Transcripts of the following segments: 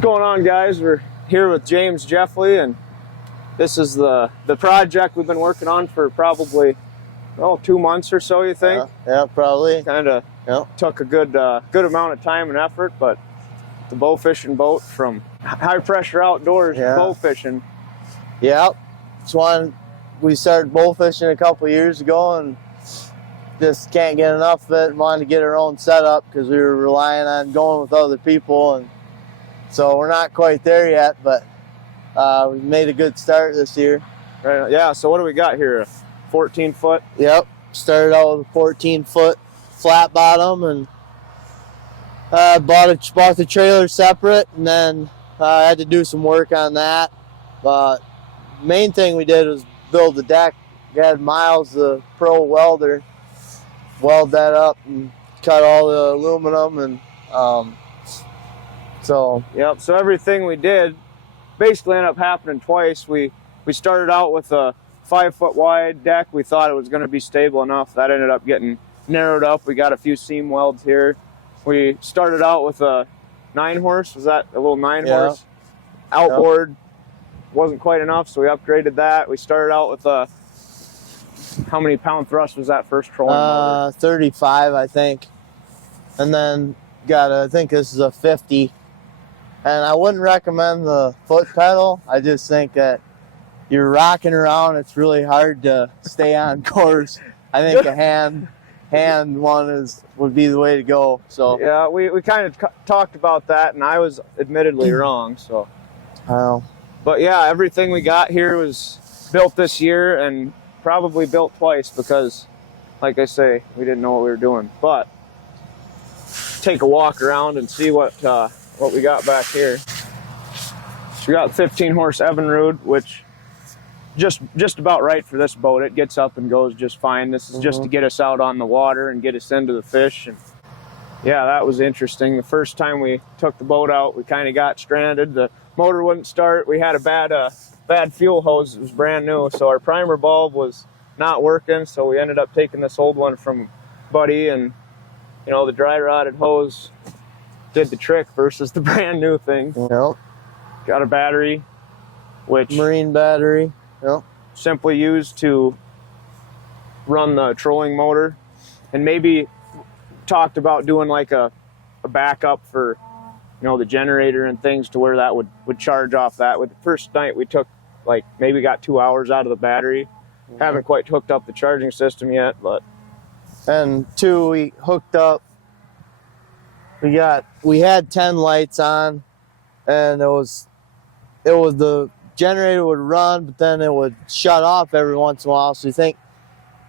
What's going on, guys? We're here with James Jeffley, and this is the project we've been working on for probably 2 months or so. You think? Yeah, probably. Kind of took a good amount of time and effort, but the bow fishing boat from high pressure outdoors bow fishing. Yep, it's one we started bow fishing a couple of years ago, and just can't get enough of it. Wanted to get our own setup because we were relying on going with other people, and so we're not quite there yet, but we made a good start this year. Right. Yeah. So what do we got here? A 14-foot. Yep. Started out with a 14-foot flat bottom, and bought the trailer separate, and then I had to do some work on that. But main thing we did was build the deck. We had Miles, the pro welder, weld that up and cut all the aluminum, and so everything we did basically ended up happening twice. We started out with a 5-foot wide deck. We thought it was going to be stable enough. That ended up getting narrowed up. We got a few seam welds here. We started out with a 9-horse. Was that a little 9-horse? Outboard wasn't quite enough, so we upgraded that. We started out with a, how many pound thrust was that first trolling motor? 35, I think. And then I think this is a 50. And I wouldn't recommend the foot pedal. I just think that you're rocking around, it's really hard to stay on course. I think a hand one would be the way to go. So yeah, we kind of talked about that, and I was admittedly wrong. So, but yeah, everything we got here was built this year, and probably built twice because, like I say, we didn't know what we were doing. But take a walk around and see what we got back here. So we got 15-horse Evinrude, which just about right for this boat. It gets up and goes just fine. This is just to get us out on the water and get us into the fish. And yeah, that was interesting. The first time we took the boat out, we kind of got stranded. The motor wouldn't start. We had a bad fuel hose. It was brand new, so our primer bulb was not working. So we ended up taking this old one from Buddy, and the dry rotted hose did the trick versus the brand new thing. Yep. Got a battery, which marine battery. Yep. Simply used to run the trolling motor, and maybe talked about doing like a backup for the generator and things, to where that would charge off that. With the first night we took maybe got 2 hours out of the battery. Haven't quite hooked up the charging system yet, but and we hooked up. We had 10 lights on, and it was the generator would run, but then it would shut off every once in a while. So you think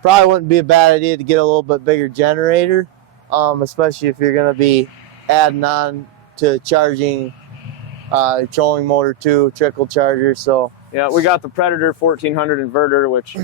probably wouldn't be a bad idea to get a little bit bigger generator, especially if you're going to be adding on to charging trolling motor too, trickle charger. So yeah, we got the Predator 1400 inverter, which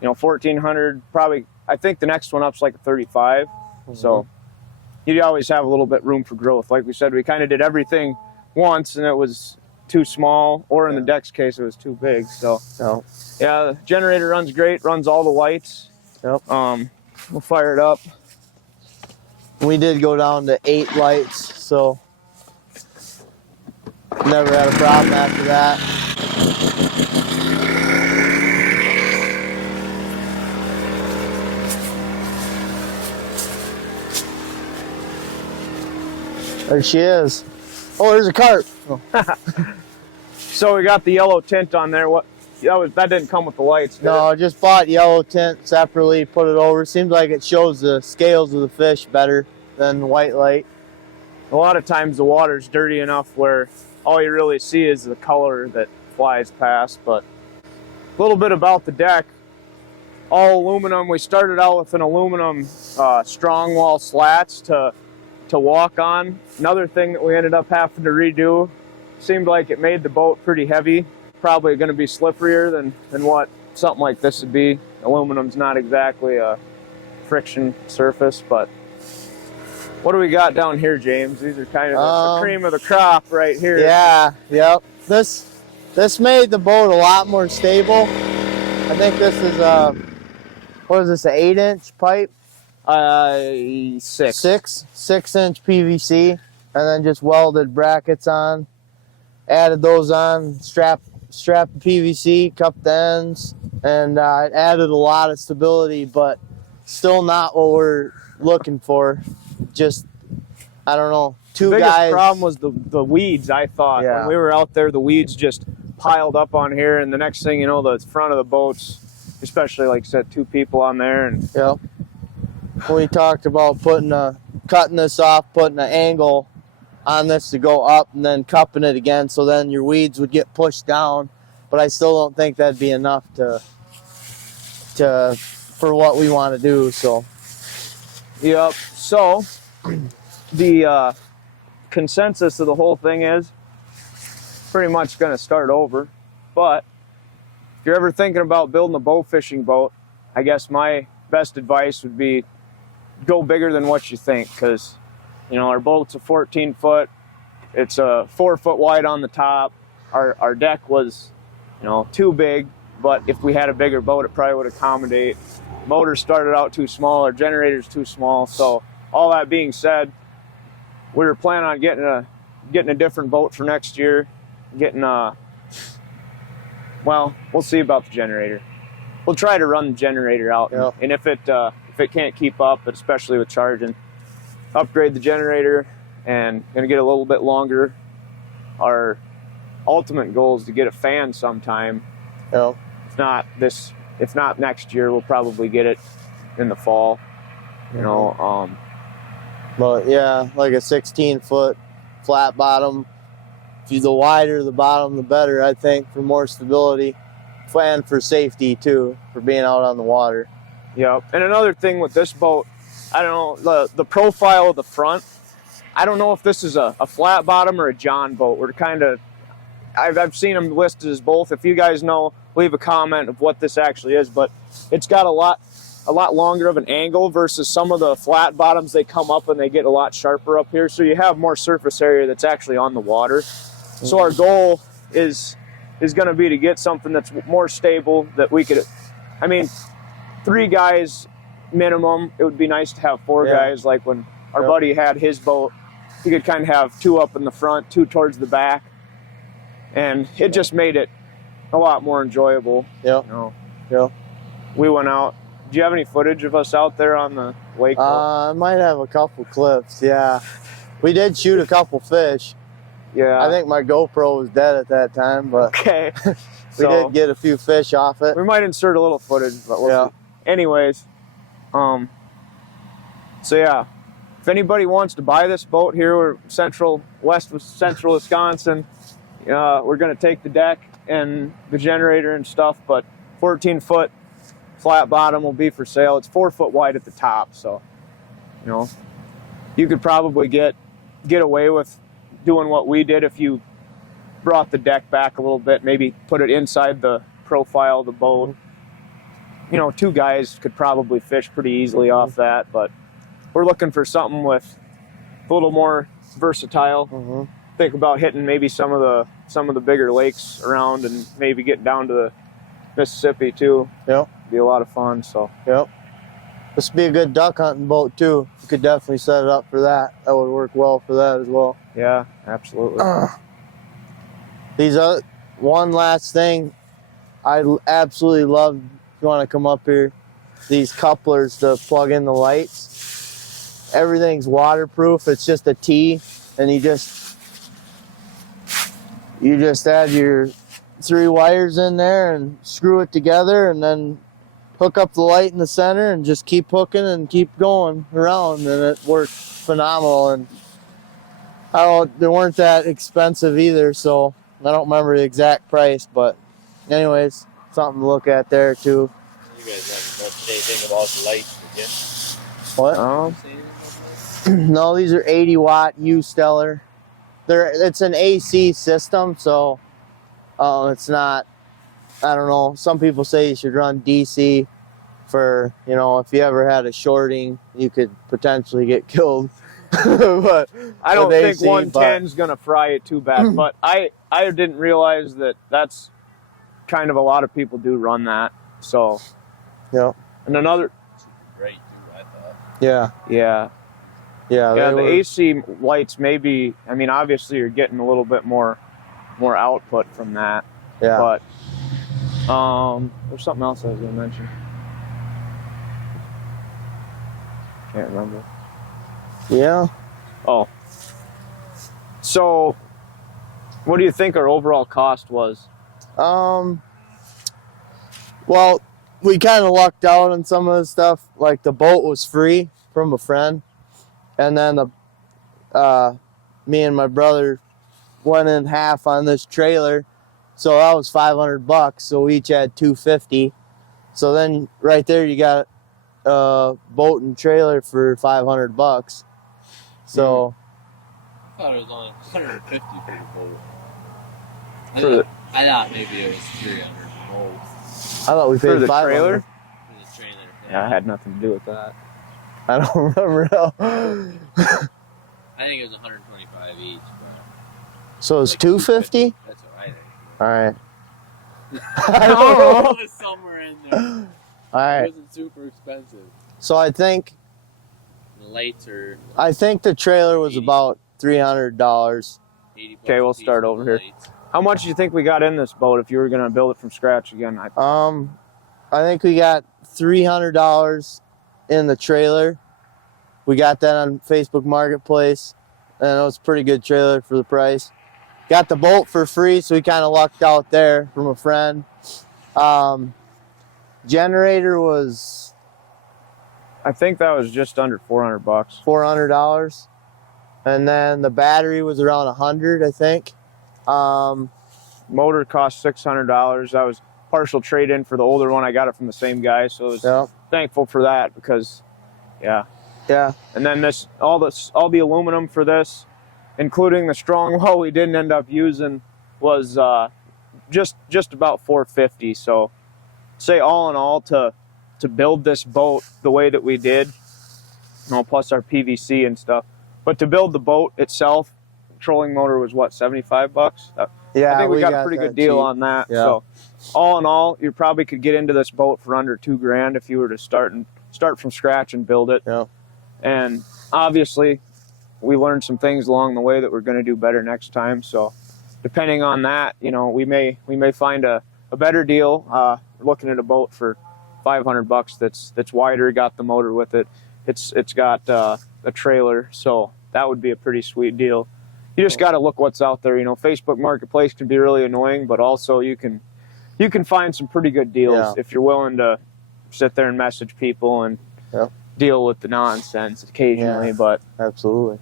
1400 probably. I think the next one up's like a 35. So you always have a little bit room for growth. Like we said, we kind of did everything once, and it was too small, or in the deck's case, it was too big. So yeah, the generator runs great, runs all the lights. Yep. We'll fire it up. We did go down to 8 lights, so never had a problem after that. There she is. Oh, there's a carp. Oh. So we got the yellow tint on there. That didn't come with the lights? No, I just bought yellow tint separately, put it over. Seems like it shows the scales of the fish better than white light. A lot of times the water's dirty enough where all you really see is the color that flies past. But a little bit about the deck. All aluminum. We started out with an aluminum strong wall slats to walk on. Another thing that we ended up having to redo, seemed like it made the boat pretty heavy. Probably going to be slipperier than what something like this would be. Aluminum's not exactly a friction surface, but what do we got down here, James? These are kind of the cream of the crop right here. Yeah, yep. This made the boat a lot more stable. I think this is what is this, an 8-inch pipe? 6 6-inch PVC, and then just welded brackets on. added those on, strap the PVC, cup the ends, and it added a lot of stability, but still not what we're looking for. Just, I don't know, two biggest guys. problem was the weeds, I thought. Yeah. When we were out there, the weeds just piled up on here, and the next thing you know, the front of the boats, especially like I said, 2 people on there, and Yep. We talked about cutting this off, putting an angle on this to go up, and then cupping it again, so then your weeds would get pushed down. But I still don't think that'd be enough for what we want to do. So, yep. So the consensus of the whole thing is pretty much going to start over. But if you're ever thinking about building a bow fishing boat, I guess my best advice would be go bigger than what you think, because you know our boat's a 14 foot. It's a 4 foot wide on the top. Our deck was, you know, too big, but if we had a bigger boat, it probably would accommodate. Motor started out too small. Our generator's too small. So all that being said, we were planning on getting a different boat for next year. Well, we'll see about the generator. We'll try to run the generator out, yeah. and if it can't keep up, especially with charging, upgrade the generator, and gonna get a little bit longer. Our ultimate goal is to get a fan sometime. yeah. If not next year, we'll probably get it in the fall. You know, But yeah, like a 16-foot flat bottom. The wider the bottom, the better, I think, for more stability and for safety too, for being out on the water. yeah. And another thing with this boat, I don't know, the profile of the front, I don't know if this is a flat bottom or a John boat. We're kind of, I've seen them listed as both. If you guys know, leave a comment of what this actually is, but it's got a lot longer of an angle versus some of the flat bottoms. They come up and they get a lot sharper up here, so you have more surface area that's actually on the water. So our goal is going to be to get something that's more stable, that we could, I mean, 3 guys minimum. It would be nice to have 4 guys, like when our buddy had his boat. You could kind of have 2 up in the front, 2 towards the back, and it just made it a lot more enjoyable. Yeah. You know, Yeah. we went out. Do you have any footage of us out there on the lake? I might have a couple clips. Yeah. We did shoot a couple fish. Yeah. I think my GoPro was dead at that time, but Okay. we did get a few fish off it. We might insert a little footage, but we'll see. Anyways, so yeah, if anybody wants to buy this boat here, we're central Wisconsin. We're gonna take the deck and the generator and stuff, but 14-foot flat bottom will be for sale. It's 4 foot wide at the top, so you know you could probably get away with doing what we did if you brought the deck back a little bit, maybe put it inside the profile of the boat. You know, 2 guys could probably fish pretty easily off that, but we're looking for something with a little more versatile. Think about hitting maybe some of the bigger lakes around, and maybe getting down to the Mississippi too. Yep. Be a lot of fun. So yep. This would be a good duck hunting boat too. You could definitely set it up for that. That would work well for that as well. yeah, absolutely. One last thing, I absolutely love, if you want to come up here, these couplers to plug in the lights. Everything's waterproof. It's just a T, and you just add your 3 wires in there and screw it together, and then hook up the light in the center and just keep hooking and keep going around, and it worked phenomenal. And they weren't that expensive either, so I don't remember the exact price, but anyways, something to look at there too. You guys haven't mentioned anything about the lights, did you? What? No, these are 80 watt U-Stellar. It's an AC system, so it's not, I don't know, some people say you should run DC for, you know, if you ever had a shorting, you could potentially get killed. But I don't think AC, 110 is going to fry it too bad, but I didn't realize that's kind of a lot of people do run that. So, yeah. And another, Great too, I thought. Yeah. the AC lights maybe, I mean, obviously you're getting a little bit more more output from that. Yeah. But there's something else I was gonna mention. Can't remember. Yeah. Oh. So, what do you think our overall cost was? Well, we kind of lucked out on some of the stuff. Like the boat was free from a friend, and then me and my brother went in half on this trailer, so that was $500. So we each had $250. So then right there you got a boat and trailer for $500. So I thought it was only 150 for the boat. For I thought maybe it was 300 most. I thought we For paid the 500. trailer? For the trailer. Yeah, I had nothing to do with that. I don't remember now. I think it was 125 each. But So it's like 250. That's what I think. All right. It was somewhere in there. All It right. wasn't super expensive. So I think The lights are the trailer was 80. about $300. 80 bucks. Okay, we'll a piece start for over the here. lights. How much do you think we got in this boat if you were going to build it from scratch again? I think we got $300 in the trailer. We got that on Facebook Marketplace, and it was a pretty good trailer for the price. Got the boat for free, so we kind of lucked out there from a friend. Generator was I think that was just under $400. $400, and then the battery was around $100, I think. Motor cost $600. That was partial trade-in for the older one. I got it from the same guy, so I was Yeah, thankful for that because, yeah. yeah, And then all the aluminum for this, including the strong hull we didn't end up using, was just about $450. So, say all in all to build this boat the way that we did, plus our PVC and stuff. But to build the boat itself, trolling motor was what, $75? yeah. I think we got a pretty that good deal cheap. on that. Yeah. So, all in all, you probably could get into this boat for under $2,000 if you were to start from scratch and build it. Yeah. And obviously, we learned some things along the way that we're going to do better next time. So, depending on that, we may find a better deal. We're looking at a boat for $500 that's wider, got the motor with it. It's got a trailer, so that would be a pretty sweet deal. You just got to look what's out there. Facebook Marketplace can be really annoying, but also you can find some pretty good deals if you're willing to sit there and message people and deal with the nonsense occasionally. Yeah. But Absolutely.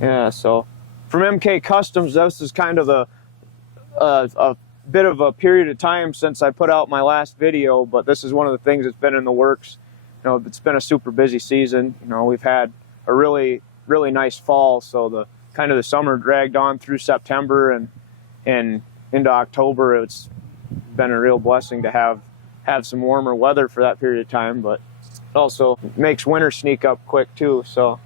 yeah, so from MK Customs, this is kind of a bit of a period of time since I put out my last video, but this is one of the things that's been in the works. It's been a super busy season. We've had a really, really nice fall, so the summer dragged on through September and into October. It's been a real blessing to have some warmer weather for that period of time, but it also makes winter sneak up quick too. So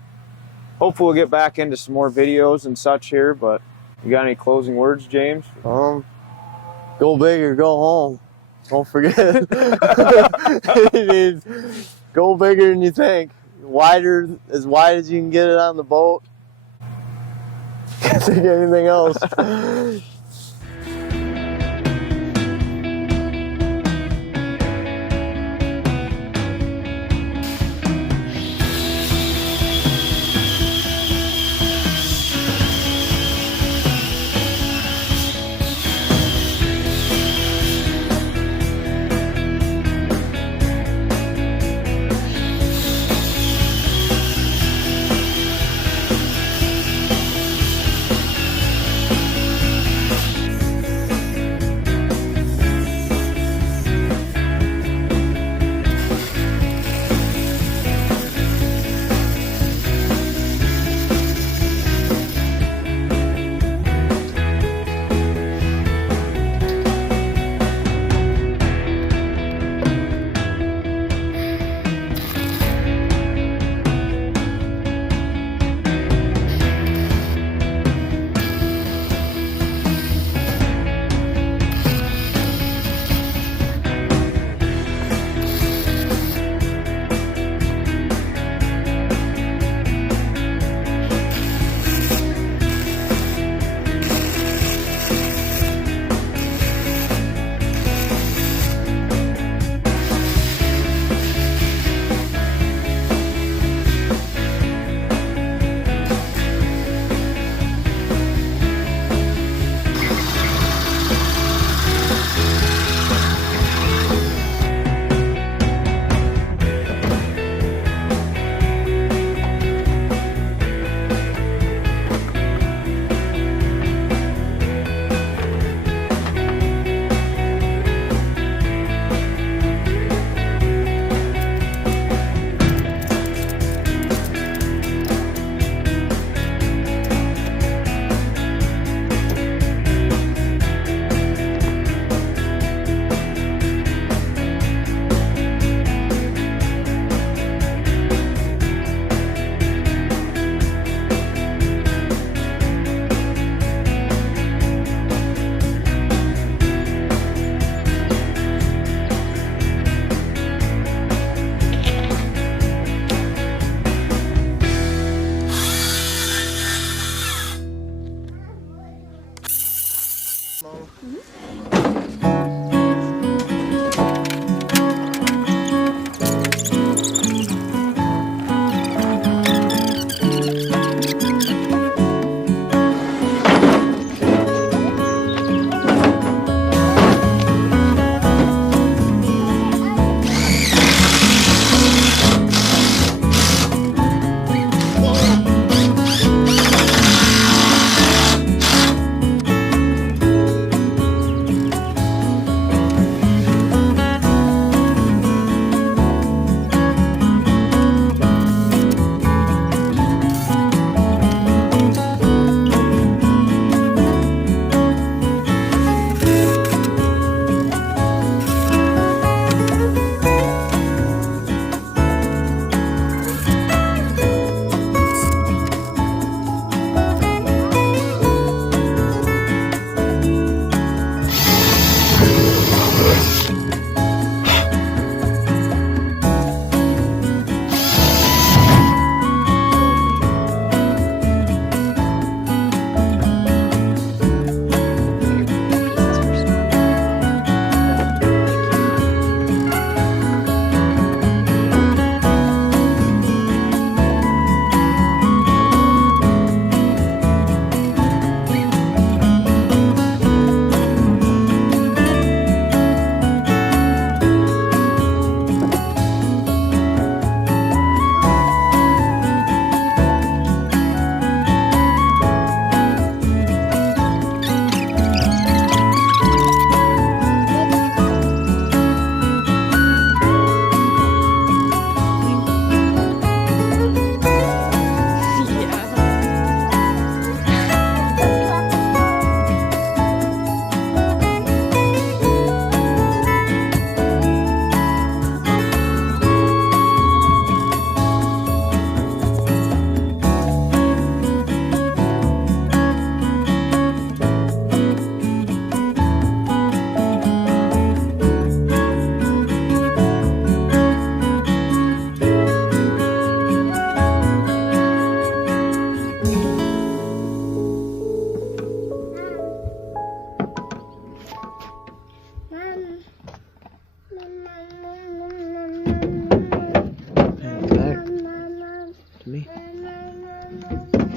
hopefully we'll get back into some more videos and such here. But you got any closing words, James? Go big or go home. Don't forget. Go bigger than you think. As wide as you can get it on the boat. Can't think of anything else.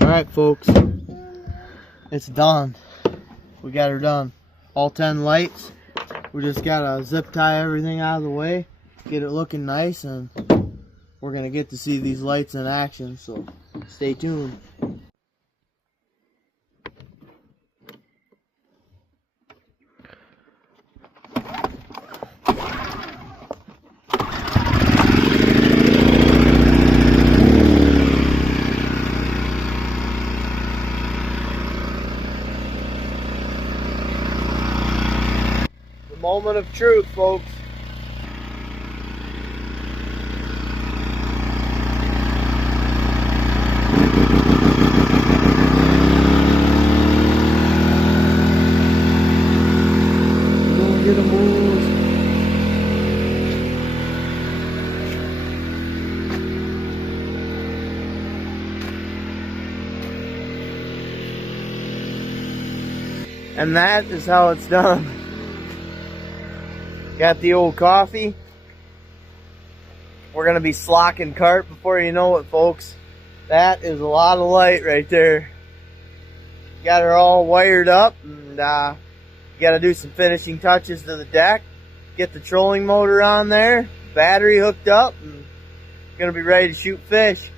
Alright folks, it's done. We got her done. All 10 lights. We just gotta zip tie everything out of the way, get it looking nice, and we're gonna get to see these lights in action, so stay tuned. Moment of truth, folks. Go get a move. And that is how it's done. Got the old coffee. We're gonna be slocking carp before you know it, folks. That is a lot of light right there. Got her all wired up, and gotta do some finishing touches to the deck. Get the trolling motor on there, battery hooked up, and gonna be ready to shoot fish.